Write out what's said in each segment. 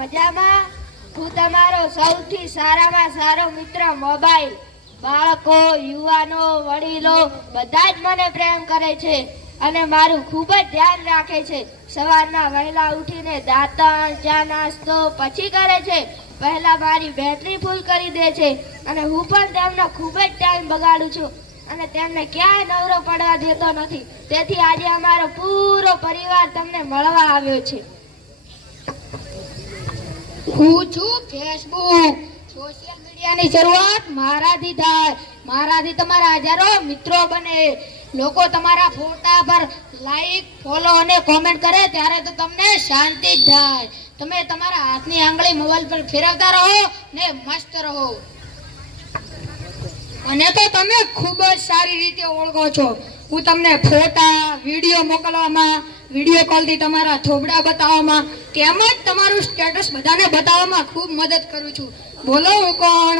મજામાં? હું તમારો સૌથી સારામાં સારો મિત્ર મોબાઈલ. બાળકો, યુવાનો, વડીલો બધા જ મને પ્રેમ કરે છે અને મારું ખૂબ જ ધ્યાન રાખે છે. સવારના વહેલા ઉઠીને દાંતણ, ચા નાસ્તો પછી કરે છે. પહેલા મારી બેટરી ફૂલ કરી દે છે અને હું પણ તેમનો ખૂબ જ ટાઈમ બગાડું છું અને તેમને ક્યાંય નવરો પડવા દેતો નથી. તેથી આજે અમારો પૂરો પરિવાર તમને મળવા આવ્યો છે. હું છું ફેસબુક. સોશિયલ મીડિયાની શરૂઆત મારાથી થાય. મારાથી તમારા હજારો મિત્રો બને. લોકો તમારા ફોટા પર લાઈક, ફોલો અને કોમેન્ટ કરે ત્યારે તો તમને શાંતિ જ થાય. તમે તમારા હાથની આંગળી મોબાઈલ પર ફેરવતા રહો ને મસ્ત રહો. અને તો તમે ખૂબ જ સારી રીતે ઓળખો છો. હું તમને ફોટા, વિડીયો મોકલવામાં, વિડીયો કોલથી તમારા થોબડા બતાવવામાં તેમજ તમારું સ્ટેટસ બધાને બતાવવામાં ખૂબ મદદ કરું છું. બોલો હું કોણ?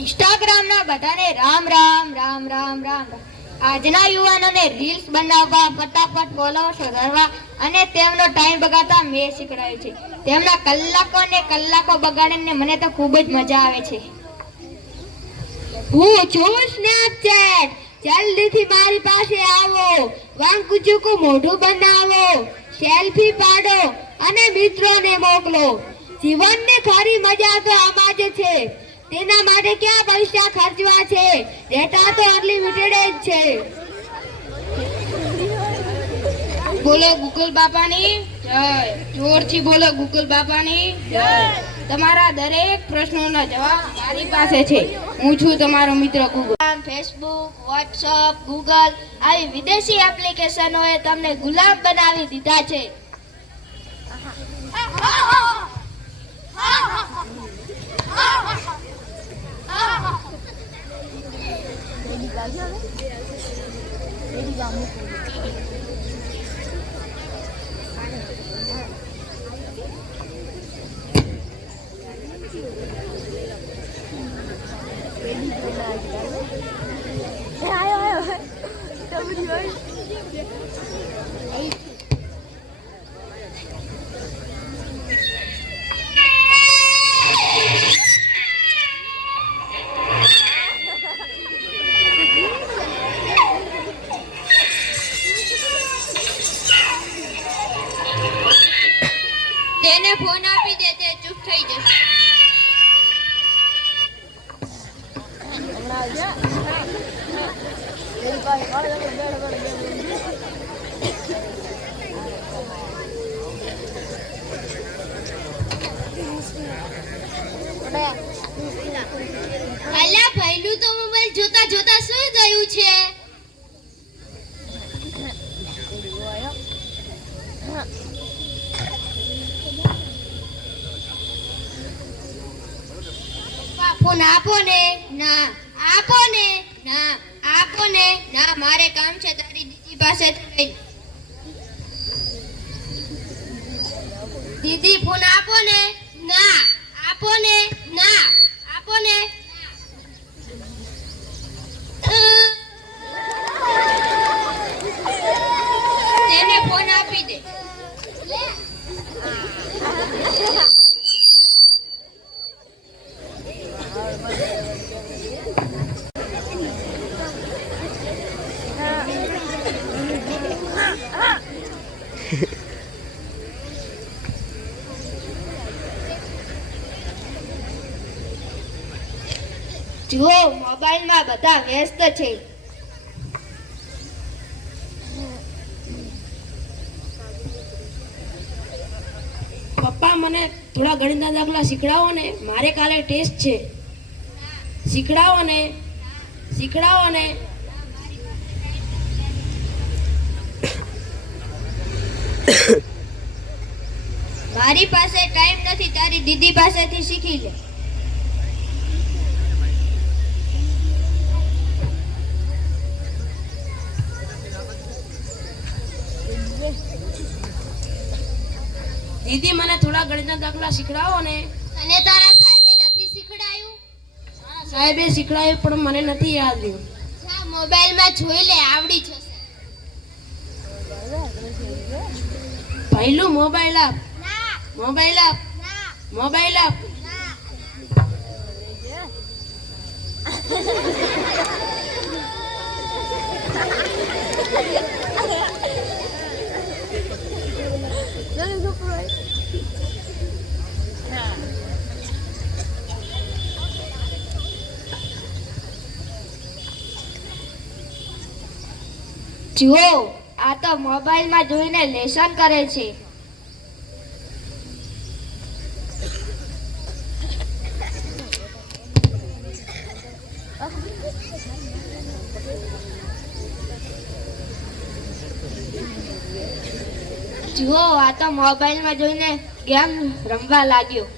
ઇન્સ્ટાગ્રામના બધાને રામ રામ રામ રામ રામ. આજના યુવાનોને રીલ્સ બનાવવા, ફટાફટ ફોલોઅર્સ વધારવા અને તેમનો ટાઈમ બગાડતા મેં શીખવાડ્યું છે. તેમના કલાકો ને કલાકો બગાડીને મને તો ખૂબ જ મજા આવે છે. હું છું સ્નેપચેટ. જલ્દીથી મારી પાસે આવો. વાંકુચુકું મોઢું બનાવો, સેલ્ફી પાડો અને મિત્રોને મોકલો. જીવનની ખરી મજા તો આમાં જ છે. તેના માટે ક્યાં પૈસા ખર્ચવા છે? ડેટા તો અનલિમિટેડ જ છે. બોલો ગૂગલ બાપાની જય. જોરથી બોલો ગૂગલ બાપાની જય. તમારા દરેક પ્રશ્નોના જવાબ મારી પાસે છે. હું છું તમારો મિત્ર ગૂગલ. ફેસબુક, વોટ્સઅપ, ગૂગલ આવી વિદેશી એપ્લિકેશનોએ તમને ગુલામ બનાવી દીધા છે. તેને ફોન આપી દે, તે ચૂપ થઈ જશે. અલ્યા ભઈલું તો મોબાઈલ જોતા જોતા શું ગયું છે? ફોન આપો ને. ના આપો ને. ના આપો ને. ના મારે કામ છે તારી દીદી પાસેથી લઈ. દીદી ફોન આપો ને. ના આપો ને. ના આપો ને. તેને ફોન આપી દે. જુઓ, મોબાઈલમાં બધા વ્યસ્ત છે. પપ્પા મને થોડા ગણિતના દાખલા શીખડાવો ને. મારે કાલે ટેસ્ટ છે. શીખડાવો ને. શીખડાવો ને. મારી પાસે ટાઈમ નથી, તારી દીદી પાસેથી શીખી લે. દીદી મને થોડા ગણિતના દાખલા શીખડાવો ને. અને તારા સાહેબે નથી શીખડાયું? સાહેબે શીખડાયું પણ મને નથી યાદ રહ્યું. મોબાઈલમાં જોઈ લે, આવડી જશે. પહેલું મોબાઈલ આપ. મોબાઈલ આપ. મોબાઈલ આપ. જુઓ આ તો મોબાઈલમાં જોઈને લેસન કરે છે. જુઓ આ તો મોબાઈલમાં જોઈને ગેમ રમવા લાગ્યો.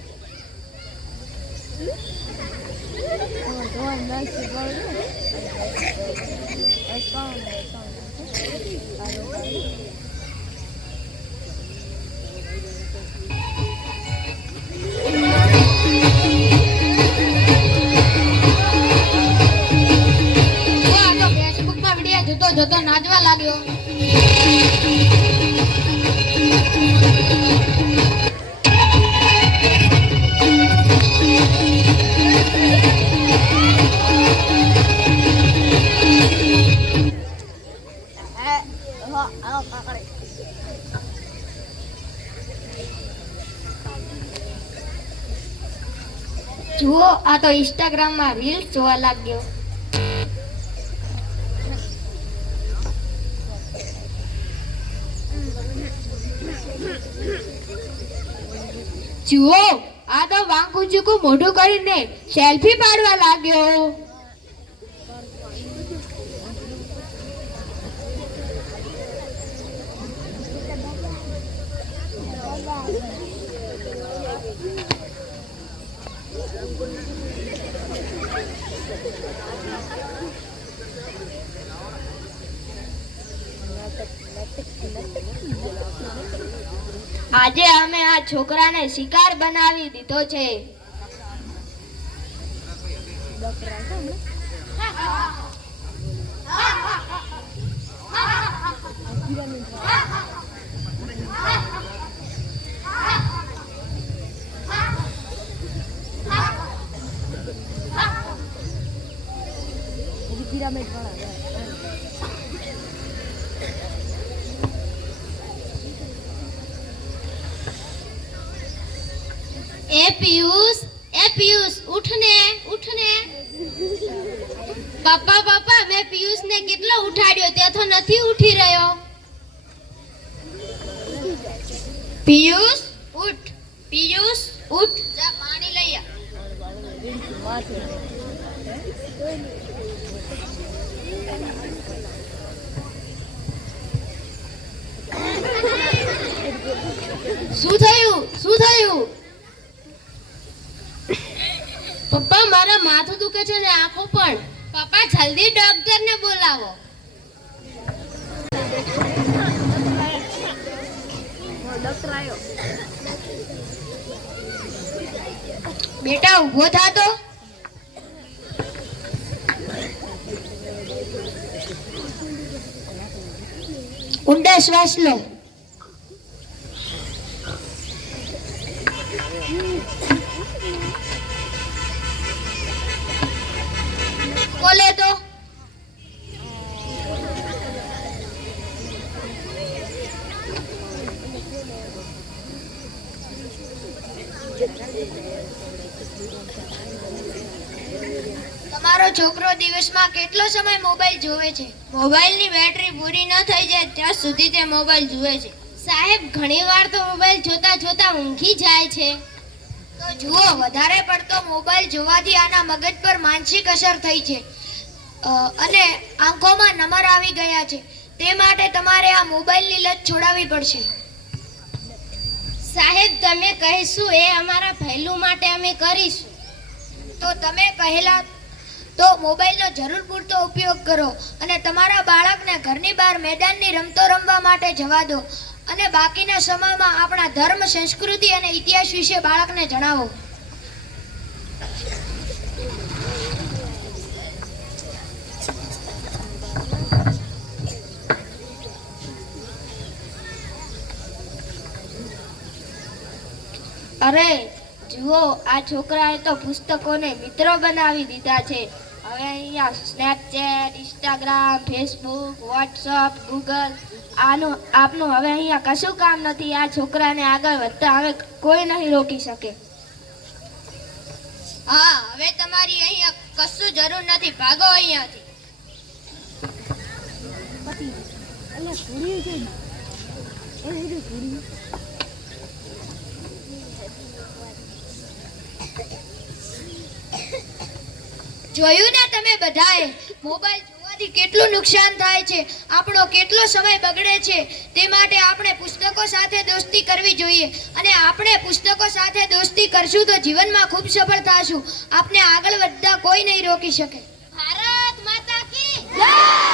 ફેસબુકમાં વિડીયો જોતો જોતો નાચવા લાગ્યો. જુઓ આ તો ઇન્સ્ટાગ્રામમાં રીલ્સ જોવા લાગ્યો. જુઓ આ તો વાંકું ચીકું મોઢું કરીને સેલ્ફી પાડવા લાગ્યો. આજે અમે આ છોકરાને શિકાર બનાવી દીધો છે. એ પિયુષ ઉઠને ઉઠને. પપ્પા પપ્પા મેં પિયુષને કેટલો ઉઠાડ્યો તે તો નથી ઉઠી રહ્યો. પિયુષ ઉઠ. પિયુષ ઉઠ. જા પાણી લઈ આ. શું થયું શું થયું? પપ્પા મારા માથું દુખે છે ને આંખો પણ. પપ્પા જલ્દી ડોક્ટરને બોલાવો. બેટા ઊભો થા તો. ઊંડા શ્વાસ લો. બોલે તો. તમારો છોકરો દિવસમાં કેટલો સમય મોબાઈલ જોવે છે? મોબાઈલની બેટરી પૂરી ન થઈ જાય ત્યાં સુધી તે મોબાઈલ જુએ છે. સાહેબ ઘણીવાર તો મોબાઈલ જોતા જોતા ઊંઘી જાય છે. તો જુઓ વધારે પડતો મોબાઈલ જોવાથી આના મગજ પર માનસિક અસર થઈ છે અને આંખોમાં નમર આવી ગયા છે. તે માટે તમારે આ મોબાઈલની લત છોડાવવી પડશે. સાહેબ તમે કહીશું એ અમારા પહેલું માટે અમે કરીશું. તો તમે પહેલા તો મોબાઈલનો જરૂર પૂરતો ઉપયોગ કરો અને તમારા બાળકને ઘરની બહાર મેદાનની રમતો રમવા માટે જવા દો અને બાકીના સમયમાં આપણા ધર્મ, સંસ્કૃતિ અને ઇતિહાસ વિશે બાળકને જણાવો. અરે જુઓ, આ છોકરાએ તો પુસ્તકોને મિત્રો બનાવી દીધા છે. હવે અહીંયા Snapchat, Instagram, Facebook, WhatsApp, Google આપનું હવે અહીંયા કશું કામ નથી. આ છોકરાને આગળ વધતા હવે કોઈ નહીં રોકી શકે. હા, હવે તમારી અહીંયા કશું જરૂર નથી, ભાગો અહીંયાથી. જોયું ને તમે બધાએ, મોબાઈલ જોવાથી કેટલું નુકસાન થાય છે, આપણો કેટલો સમય બગડે છે. તે માટે આપણે પુસ્તકો સાથે દોસ્તી કરવી જોઈએ, અને આપણે પુસ્તકો સાથે દોસ્તી કરશું તો જીવનમાં ખૂબ સફળ થશું. આપણે આગળ વધતા કોઈ નહીં રોકી શકે. ભારત માતા કી જય!